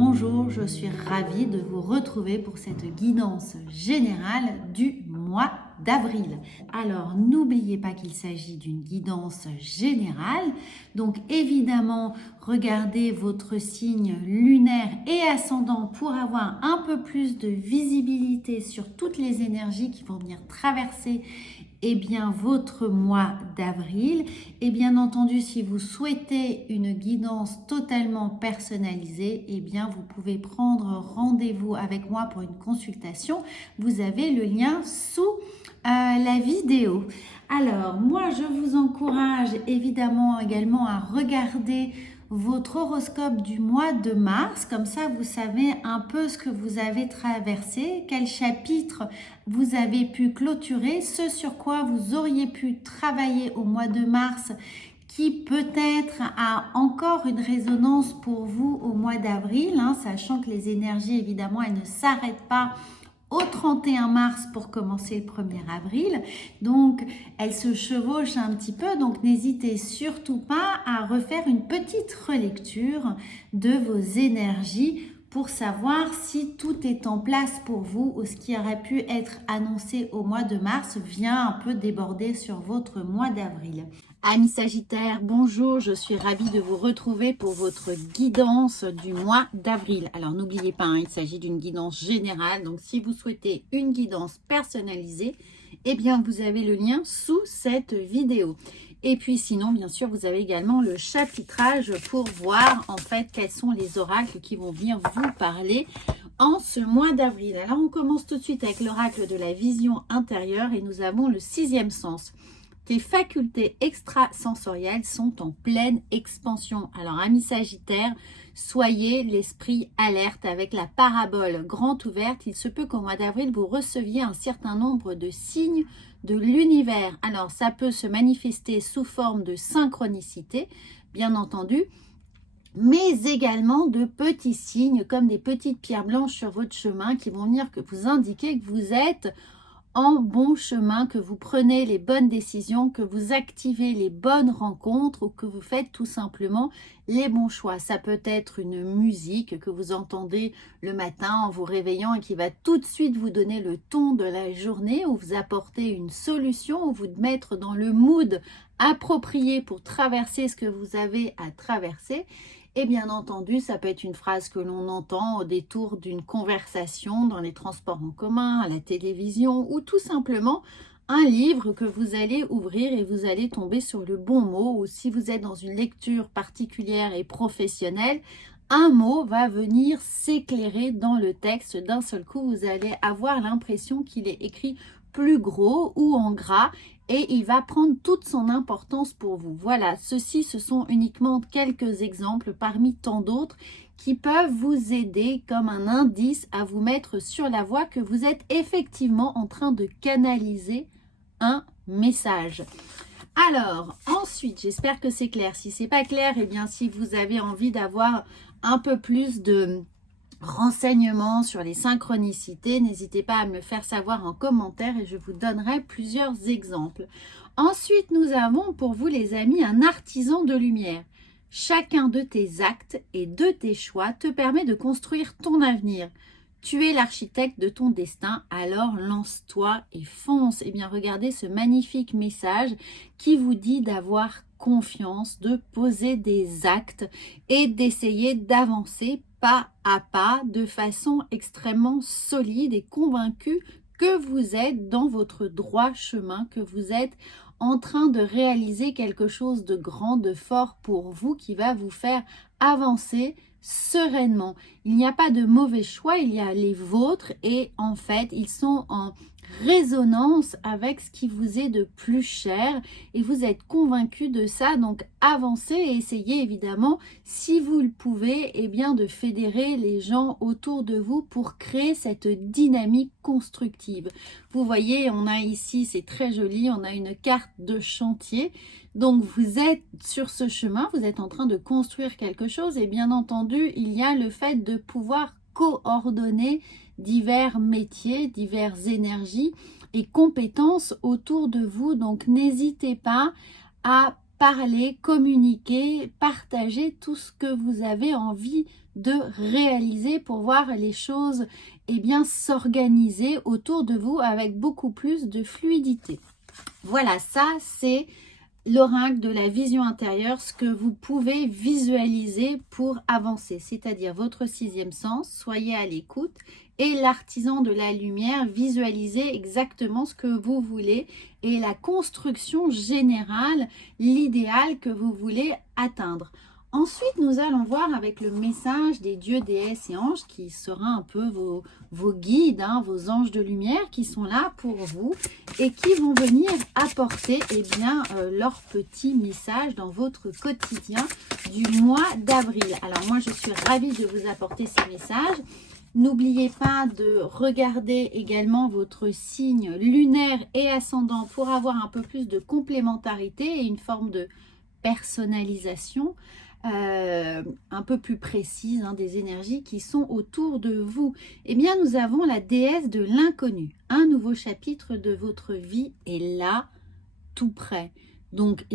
bonjour, je suis ravie de vous retrouver pour cette guidance générale du mois d'avril. Alors, n'oubliez pas qu'il s'agit d'une guidance générale. Donc, évidemment, regardez votre signe lunaire et ascendant pour avoir un peu plus de visibilité sur toutes les énergies qui vont venir traverser votre mois d'avril. Et bien entendu, si vous souhaitez une guidance totalement personnalisée, vous pouvez prendre rendez-vous avec moi pour une consultation. Vous avez le lien sous la vidéo. Alors, moi, je vous encourage évidemment également à regarder votre horoscope du mois de mars. Comme ça, vous savez un peu ce que vous avez traversé, quel chapitre vous avez pu clôturer, ce sur quoi vous auriez pu travailler au mois de mars qui peut-être a encore une résonance pour vous au mois d'avril, sachant que les énergies, évidemment, elles ne s'arrêtent pas au 31 mars pour commencer le 1er avril. Donc, elle se chevauche un petit peu. Donc, n'hésitez surtout pas à refaire une petite relecture de vos énergies pour savoir si tout est en place pour vous ou ce qui aurait pu être annoncé au mois de mars vient un peu déborder sur votre mois d'avril. Amis Sagittaire, bonjour, je suis ravie de vous retrouver pour votre guidance du mois d'avril. Alors n'oubliez pas, il s'agit d'une guidance générale, donc si vous souhaitez une guidance personnalisée, vous avez le lien sous cette vidéo. Et puis sinon, bien sûr, vous avez également le chapitrage pour voir en fait quels sont les oracles qui vont venir vous parler en ce mois d'avril. Alors on commence tout de suite avec l'oracle de la vision intérieure et nous avons le 6e sens. Tes facultés extrasensorielles sont en pleine expansion. Alors, amis Sagittaires, soyez l'esprit alerte avec la parabole grande ouverte. Il se peut qu'au mois d'avril, vous receviez un certain nombre de signes de l'univers. Alors, ça peut se manifester sous forme de synchronicité, bien entendu, mais également de petits signes comme des petites pierres blanches sur votre chemin qui vont venir vous indiquer que vous êtes en bon chemin, que vous prenez les bonnes décisions, que vous activez les bonnes rencontres ou que vous faites tout simplement les bons choix. Ça peut être une musique que vous entendez le matin en vous réveillant et qui va tout de suite vous donner le ton de la journée ou vous apporter une solution ou vous mettre dans le mood approprié pour traverser ce que vous avez à traverser. Et bien entendu, ça peut être une phrase que l'on entend au détour d'une conversation dans les transports en commun, à la télévision ou tout simplement un livre que vous allez ouvrir et vous allez tomber sur le bon mot. Ou si vous êtes dans une lecture particulière et professionnelle, un mot va venir s'éclairer dans le texte. D'un seul coup, vous allez avoir l'impression qu'il est écrit plus gros ou en gras et il va prendre toute son importance pour vous. Voilà, ceci, ce sont uniquement quelques exemples parmi tant d'autres qui peuvent vous aider comme un indice à vous mettre sur la voie que vous êtes effectivement en train de canaliser un message. Alors, ensuite, j'espère que c'est clair. Si c'est pas clair, si vous avez envie d'avoir un peu plus de renseignements sur les synchronicités, n'hésitez pas à me le faire savoir en commentaire et je vous donnerai plusieurs exemples. Ensuite, nous avons pour vous les amis un artisan de lumière. Chacun de tes actes et de tes choix te permet de construire ton avenir. Tu es l'architecte de ton destin, alors lance-toi et fonce. Regardez ce magnifique message qui vous dit d'avoir confiance, de poser des actes et d'essayer d'avancer pas à pas de façon extrêmement solide et convaincu que vous êtes dans votre droit chemin, que vous êtes en train de réaliser quelque chose de grand, de fort pour vous qui va vous faire avancer sereinement. Il n'y a pas de mauvais choix, il y a les vôtres et en fait, ils sont en résonance avec ce qui vous est de plus cher et vous êtes convaincu de ça. Donc avancez et essayez évidemment, si vous le pouvez, de fédérer les gens autour de vous pour créer cette dynamique constructive. Vous voyez, on a ici, c'est très joli, on a une carte de chantier. Donc vous êtes sur ce chemin, vous êtes en train de construire quelque chose et bien entendu, il y a le fait de pouvoir coordonner divers métiers, diverses énergies et compétences autour de vous. Donc n'hésitez pas à parler, communiquer, partager tout ce que vous avez envie de réaliser, pour voir les choses s'organiser autour de vous avec beaucoup plus de fluidité. Voilà, ça c'est l'oracle de la vision intérieure, ce que vous pouvez visualiser pour avancer, c'est-à-dire votre sixième sens, soyez à l'écoute, et l'artisan de la lumière, visualisez exactement ce que vous voulez et la construction générale, l'idéal que vous voulez atteindre. Ensuite, nous allons voir avec le message des dieux, déesses et anges qui sera un peu vos guides, vos anges de lumière qui sont là pour vous et qui vont venir apporter leur petit message dans votre quotidien du mois d'avril. Alors moi, je suis ravie de vous apporter ces messages. N'oubliez pas de regarder également votre signe lunaire et ascendant pour avoir un peu plus de complémentarité et une forme de personnalisation un peu plus précise des énergies qui sont autour de vous. Nous avons la déesse de l'inconnu. Un nouveau chapitre de votre vie est là, tout près. Donc,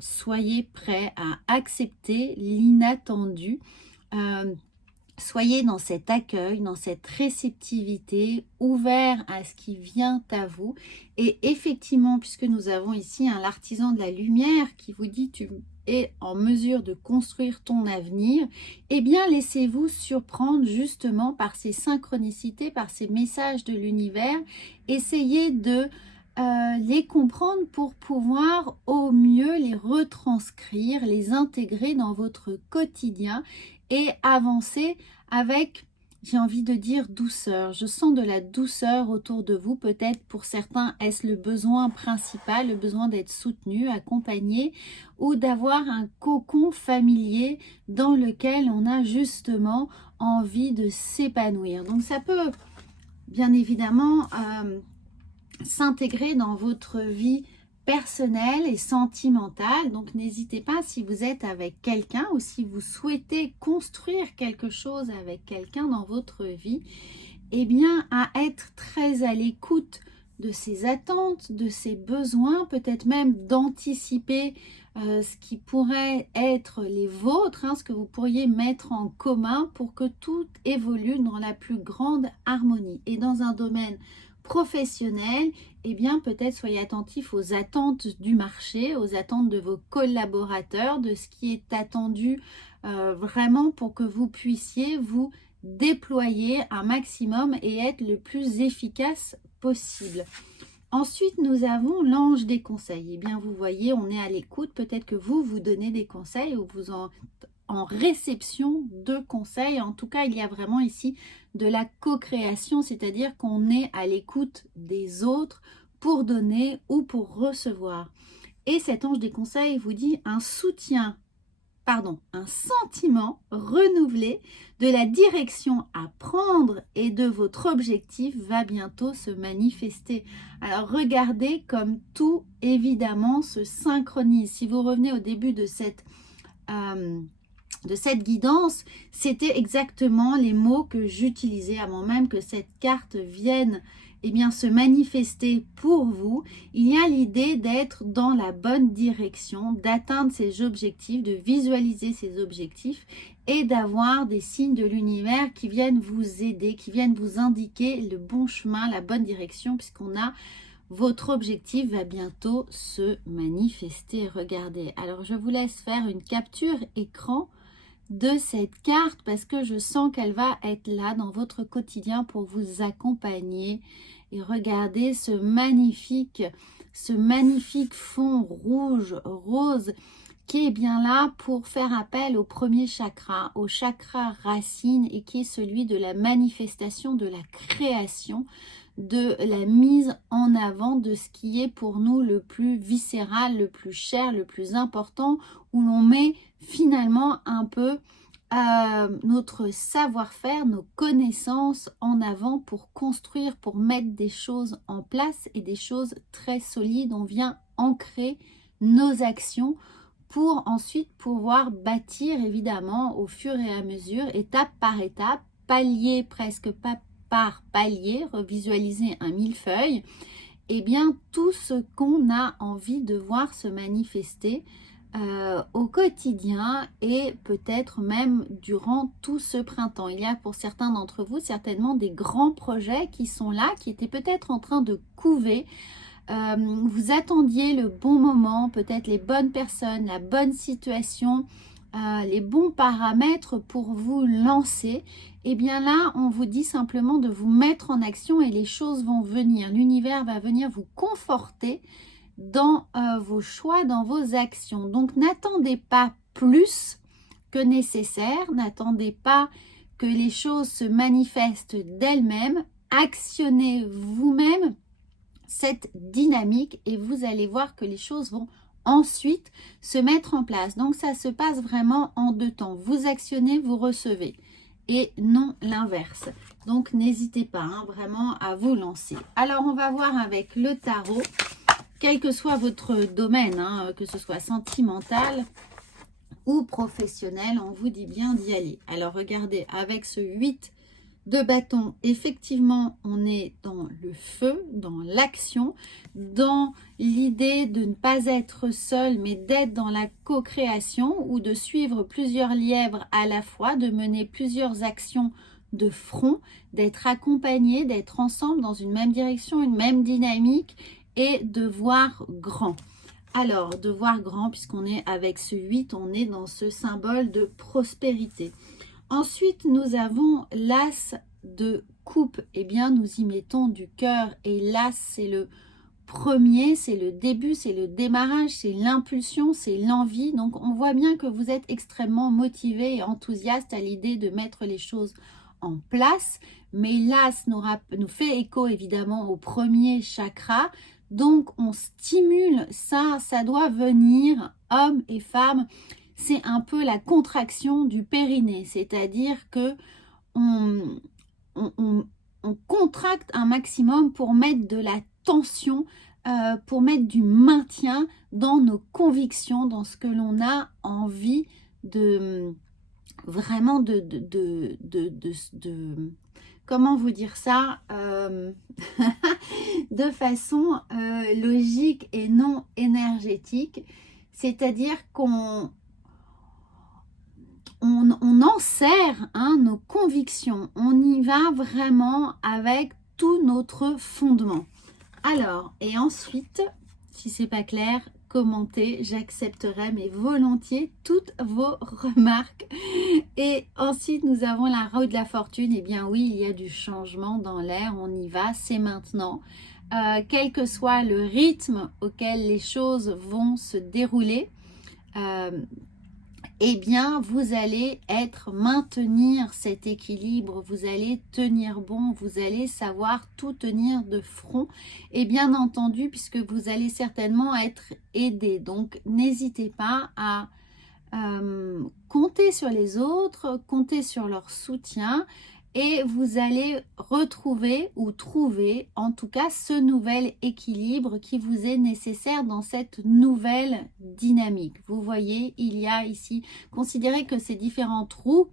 soyez prêts à accepter l'inattendu. Soyez dans cet accueil, dans cette réceptivité, ouvert à ce qui vient à vous. Et effectivement, puisque nous avons ici l'artisan de la lumière qui vous dit tu es en mesure de construire ton avenir, laissez-vous surprendre justement par ces synchronicités, par ces messages de l'univers. Essayez de les comprendre pour pouvoir au mieux les retranscrire, les intégrer dans votre quotidien et avancer avec, j'ai envie de dire, douceur. Je sens de la douceur autour de vous. Peut-être pour certains, est-ce le besoin principal, le besoin d'être soutenu, accompagné, ou d'avoir un cocon familier dans lequel on a justement envie de s'épanouir. Donc ça peut bien évidemment s'intégrer dans votre vie personnelle et sentimentale. Donc n'hésitez pas, si vous êtes avec quelqu'un ou si vous souhaitez construire quelque chose avec quelqu'un dans votre vie, à être très à l'écoute de ses attentes, de ses besoins, peut-être même d'anticiper ce qui pourrait être les vôtres, ce que vous pourriez mettre en commun pour que tout évolue dans la plus grande harmonie. Et dans un domaine professionnel, peut-être soyez attentif aux attentes du marché, aux attentes de vos collaborateurs, de ce qui est attendu vraiment pour que vous puissiez vous déployer un maximum et être le plus efficace possible. Ensuite, nous avons l'ange des conseils. Vous voyez, on est à l'écoute. Peut-être que vous donnez des conseils ou vous en réception de conseils. En tout cas, il y a vraiment ici de la co-création, c'est-à-dire qu'on est à l'écoute des autres pour donner ou pour recevoir. Et cet ange des conseils vous dit un sentiment renouvelé de la direction à prendre et de votre objectif va bientôt se manifester. Alors regardez comme tout évidemment se synchronise. Si vous revenez au début de cette guidance, c'était exactement les mots que j'utilisais avant même que cette carte vienne se manifester pour vous. Il y a l'idée d'être dans la bonne direction, d'atteindre ses objectifs, de visualiser ses objectifs et d'avoir des signes de l'univers qui viennent vous aider, qui viennent vous indiquer le bon chemin, la bonne direction, puisqu'on a votre objectif va bientôt se manifester. Regardez, alors je vous laisse faire une capture écran de cette carte parce que je sens qu'elle va être là dans votre quotidien pour vous accompagner. Et regardez ce magnifique fond rouge, rose qui est bien là pour faire appel au premier chakra, au chakra racine et qui est celui de la manifestation, de la création, de la mise en avant de ce qui est pour nous le plus viscéral, le plus cher, le plus important, où l'on met finalement un peu notre savoir-faire, nos connaissances en avant pour construire, pour mettre des choses en place et des choses très solides. On vient ancrer nos actions pour ensuite pouvoir bâtir évidemment au fur et à mesure, étape par étape, palier presque pas par palier, revisualiser un millefeuille, tout ce qu'on a envie de voir se manifester au quotidien et peut-être même durant tout ce printemps. Il y a pour certains d'entre vous certainement des grands projets qui sont là, qui étaient peut-être en train de couver. Vous attendiez le bon moment, peut-être les bonnes personnes, la bonne situation, les bons paramètres pour vous lancer. Et bien là, on vous dit simplement de vous mettre en action et les choses vont venir. L'univers va venir vous conforter dans vos choix, dans vos actions. Donc, n'attendez pas plus que nécessaire. N'attendez pas que les choses se manifestent d'elles-mêmes. Actionnez vous-même cette dynamique et vous allez voir que les choses vont ensuite se mettre en place. Donc, ça se passe vraiment en deux temps. Vous actionnez, vous recevez et non l'inverse. Donc, n'hésitez pas vraiment à vous lancer. Alors, on va voir avec le tarot. Quel que soit votre domaine, que ce soit sentimental ou professionnel, on vous dit bien d'y aller. Alors, regardez, avec ce 8 de bâton, effectivement, on est dans le feu, dans l'action, dans l'idée de ne pas être seul, mais d'être dans la co-création ou de suivre plusieurs lièvres à la fois, de mener plusieurs actions de front, d'être accompagné, d'être ensemble dans une même direction, une même dynamique, et de voir grand. Alors, de voir grand, puisqu'on est avec ce 8, on est dans ce symbole de prospérité. Ensuite, nous avons l'as de coupe. Eh bien, nous y mettons du cœur. Et l'as, c'est le premier, c'est le début, c'est le démarrage, c'est l'impulsion, c'est l'envie. Donc, on voit bien que vous êtes extrêmement motivé et enthousiaste à l'idée de mettre les choses en place. Mais l'as nous fait écho évidemment au premier chakra. Donc, on stimule ça, ça doit venir, hommes et femmes, c'est un peu la contraction du périnée, c'est-à-dire que on contracte un maximum pour mettre de la tension, pour mettre du maintien dans nos convictions, dans ce que l'on a envie de vraiment comment vous dire ça de façon logique et non énergétique, c'est-à-dire qu'on enserre nos convictions, on y va vraiment avec tout notre fondement. Alors, et ensuite, si c'est pas clair, commentez, j'accepterai mais volontiers toutes vos remarques. Et ensuite, nous avons la roue de la fortune. Eh bien oui, il y a du changement dans l'air, on y va, c'est maintenant. Quel que soit le rythme auquel les choses vont se dérouler, eh bien, vous allez maintenir cet équilibre, vous allez tenir bon, vous allez savoir tout tenir de front. Et bien entendu, puisque vous allez certainement être aidé. Donc, n'hésitez pas à compter sur les autres, compter sur leur soutien. Et vous allez retrouver ou trouver en tout cas ce nouvel équilibre qui vous est nécessaire dans cette nouvelle dynamique. Vous voyez, il y a ici, considérez que ces différentes roues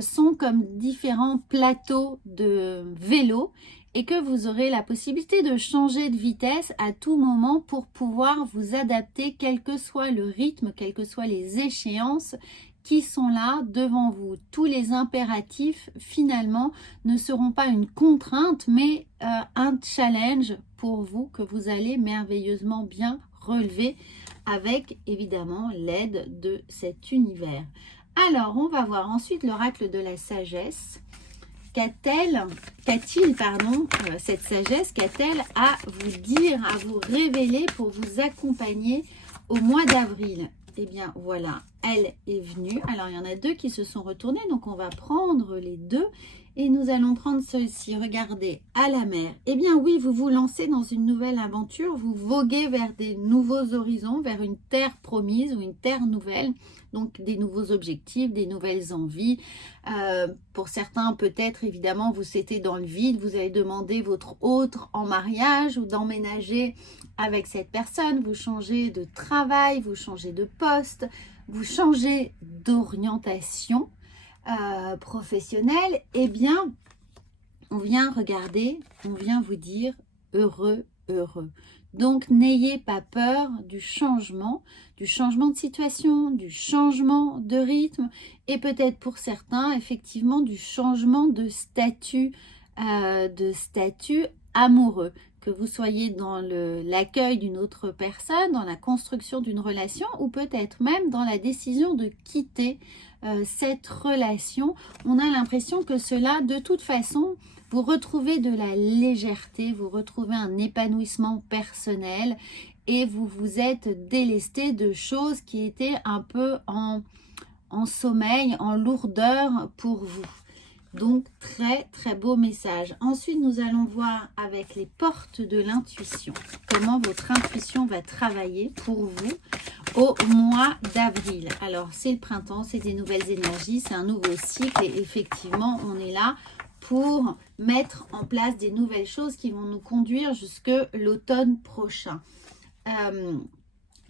sont comme différents plateaux de vélo et que vous aurez la possibilité de changer de vitesse à tout moment pour pouvoir vous adapter quel que soit le rythme, quelles que soient les échéances qui sont là devant vous. Tous les impératifs finalement ne seront pas une contrainte mais un challenge pour vous que vous allez merveilleusement bien relever avec évidemment l'aide de cet univers. Alors on va voir ensuite l'oracle de la sagesse. Qu'a-t-il, cette sagesse, qu'a-t-elle à vous dire, à vous révéler pour vous accompagner au mois d'avril? Eh bien, voilà, elle est venue. Alors, il y en a deux qui se sont retournés, donc on va prendre les deux et nous allons prendre ceci. Regardez, à la mer. Eh bien, oui, vous vous lancez dans une nouvelle aventure, vous voguez vers des nouveaux horizons, vers une terre promise ou une terre nouvelle. Donc, des nouveaux objectifs, des nouvelles envies. Pour certains, peut-être, évidemment, vous étiez dans le vide. Vous avez demandé votre autre en mariage ou d'emménager avec cette personne. Vous changez de travail, vous changez de poste, vous changez d'orientation professionnelle. Eh bien, on vient regarder, on vient vous dire heureux, heureux. Donc, n'ayez pas peur du changement de situation, du changement de rythme et peut-être pour certains, effectivement, du changement de statut amoureux. Que vous soyez dans l'accueil d'une autre personne, dans la construction d'une relation ou peut-être même dans la décision de quitter cette relation. On a l'impression que cela, de toute façon, vous retrouvez de la légèreté, vous retrouvez un épanouissement personnel et vous vous êtes délesté de choses qui étaient un peu en sommeil, en lourdeur pour vous. Donc, très, très beau message. Ensuite, nous allons voir avec les portes de l'intuition, comment votre intuition va travailler pour vous au mois d'avril. Alors, c'est le printemps, c'est des nouvelles énergies, c'est un nouveau cycle et effectivement, on est là pour mettre en place des nouvelles choses qui vont nous conduire jusque l'automne prochain.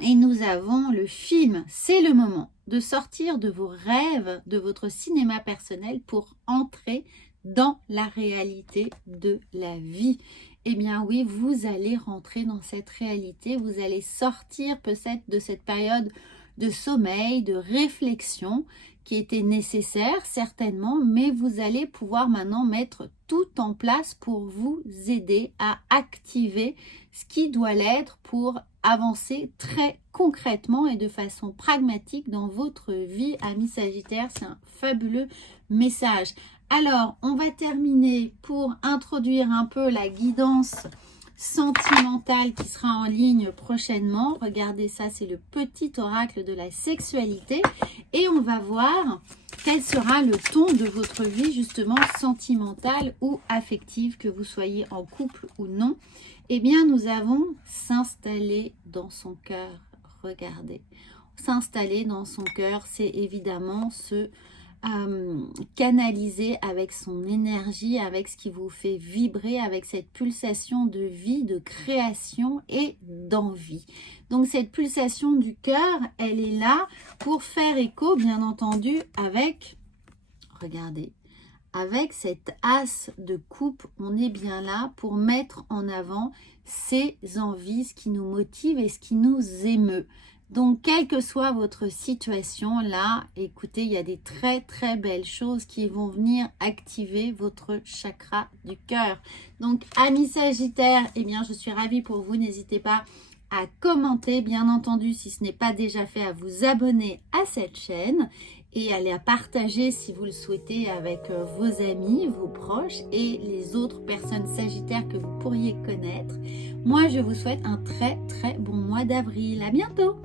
Et nous avons le film. C'est le moment de sortir de vos rêves, de votre cinéma personnel pour entrer dans la réalité de la vie. Eh bien oui, vous allez rentrer dans cette réalité, vous allez sortir peut-être de cette période de sommeil, de réflexion qui était nécessaire certainement, mais vous allez pouvoir maintenant mettre tout en place pour vous aider à activer ce qui doit l'être pour avancer très concrètement et de façon pragmatique dans votre vie, amis Sagittaire. C'est un fabuleux message. Alors, on va terminer pour introduire un peu la guidance sentimentale qui sera en ligne prochainement. Regardez ça, c'est le petit oracle de la sexualité. Et on va voir quel sera le ton de votre vie justement sentimentale ou affective, que vous soyez en couple ou non. Eh bien, nous avons s'installer dans son cœur. Regardez, s'installer dans son cœur, c'est évidemment se canaliser avec son énergie, avec ce qui vous fait vibrer, avec cette pulsation de vie, de création et d'envie. Donc cette pulsation du cœur, elle est là pour faire écho, bien entendu, avec, regardez, avec cette as de coupe, on est bien là pour mettre en avant ces envies, ce qui nous motive et ce qui nous émeut. Donc, quelle que soit votre situation, là, écoutez, il y a des très, très belles choses qui vont venir activer votre chakra du cœur. Donc, amis Sagittaires, eh bien, je suis ravie pour vous. N'hésitez pas à commenter, bien entendu, si ce n'est pas déjà fait, à vous abonner à cette chaîne et à la partager si vous le souhaitez avec vos amis, vos proches et les autres personnes Sagittaires que vous pourriez connaître. Moi, je vous souhaite un très, très bon mois d'avril. À bientôt!